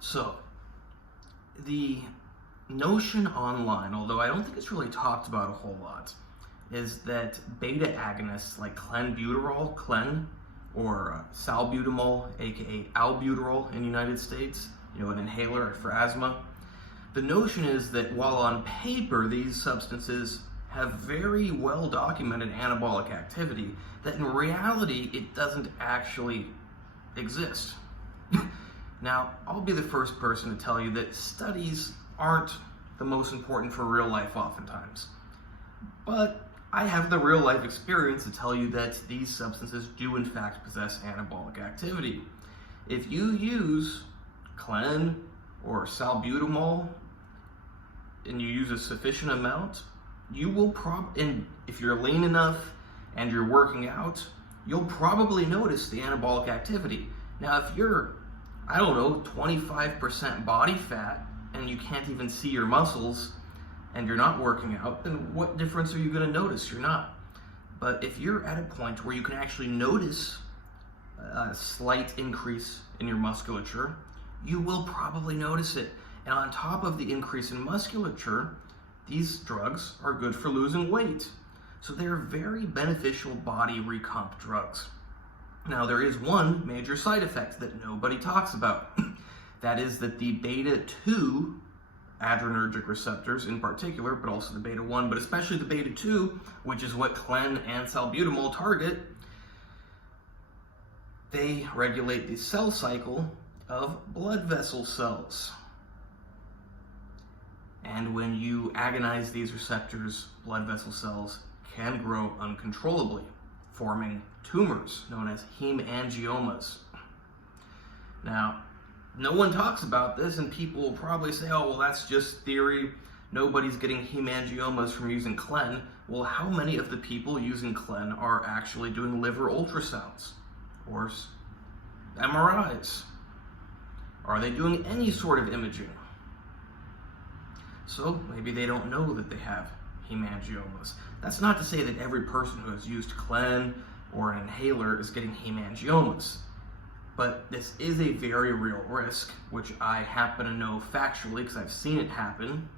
So, the notion online, although I don't think it's really talked about a whole lot, is that beta agonists like clenbuterol, or salbutamol, aka albuterol in the United States, an inhaler for asthma. The notion is that while on paper these substances have very well documented anabolic activity, that in reality it doesn't actually exist. Now, I'll be the first person to tell you that studies aren't the most important for real life oftentimes. But I have the real life experience to tell you that these substances do in fact possess anabolic activity. If you use clen or salbutamol and you use a sufficient amount, you will and if you're lean enough and you're working out, you'll probably notice the anabolic activity. Now, if you're, 25% body fat and you can't even see your muscles and you're not working out, then what difference are you going to notice? You're not. But if you're at a point where you can actually notice a slight increase in your musculature, you will probably notice it. And on top of the increase in musculature, these drugs are good for losing weight. So they're very beneficial body recomp drugs. Now, there is one major side effect that nobody talks about. That is that the beta-2 adrenergic receptors in particular, but also the beta-1, but especially the beta-2, which is what clen and salbutamol target, they regulate the cell cycle of blood vessel cells. And when you agonize these receptors, blood vessel cells can grow uncontrollably, forming tumors known as hemangiomas. Now, no one talks about this, and people will probably say, oh, well, that's just theory. Nobody's getting hemangiomas from using clen. Well, how many of the people using clen are actually doing liver ultrasounds or MRIs? Are they doing any sort of imaging? So maybe they don't know that they have hemangiomas. That's not to say that every person who has used clen or an inhaler is getting hemangiomas. But this is a very real risk, which I happen to know factually because I've seen it happen.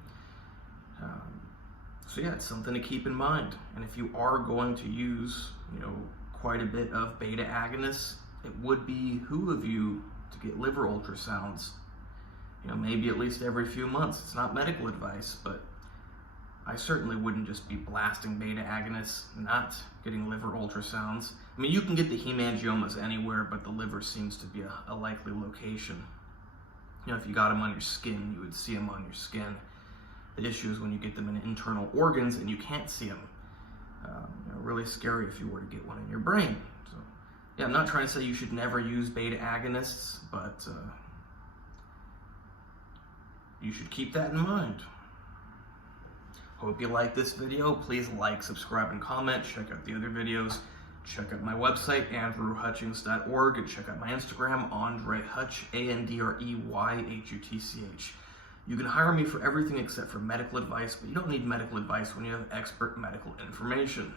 So yeah, it's something to keep in mind. And if you are going to use, quite a bit of beta agonists, it would behoove you to get liver ultrasounds. Maybe at least every few months. It's not medical advice, but I certainly wouldn't just be blasting beta agonists, not getting liver ultrasounds. I mean, you can get the hemangiomas anywhere, but the liver seems to be a likely location. If you got them on your skin, you would see them on your skin. The issue is when you get them in internal organs and you can't see them. Really scary if you were to get one in your brain. So, yeah, I'm not trying to say you should never use beta agonists, but you should keep that in mind. Hope you like this video. Please like, subscribe, and comment. Check out the other videos. Check out my website, AndreyHutchings.org, and check out my Instagram, AndreyHutch, AndreyHutch. You can hire me for everything except for medical advice, but you don't need medical advice when you have expert medical information.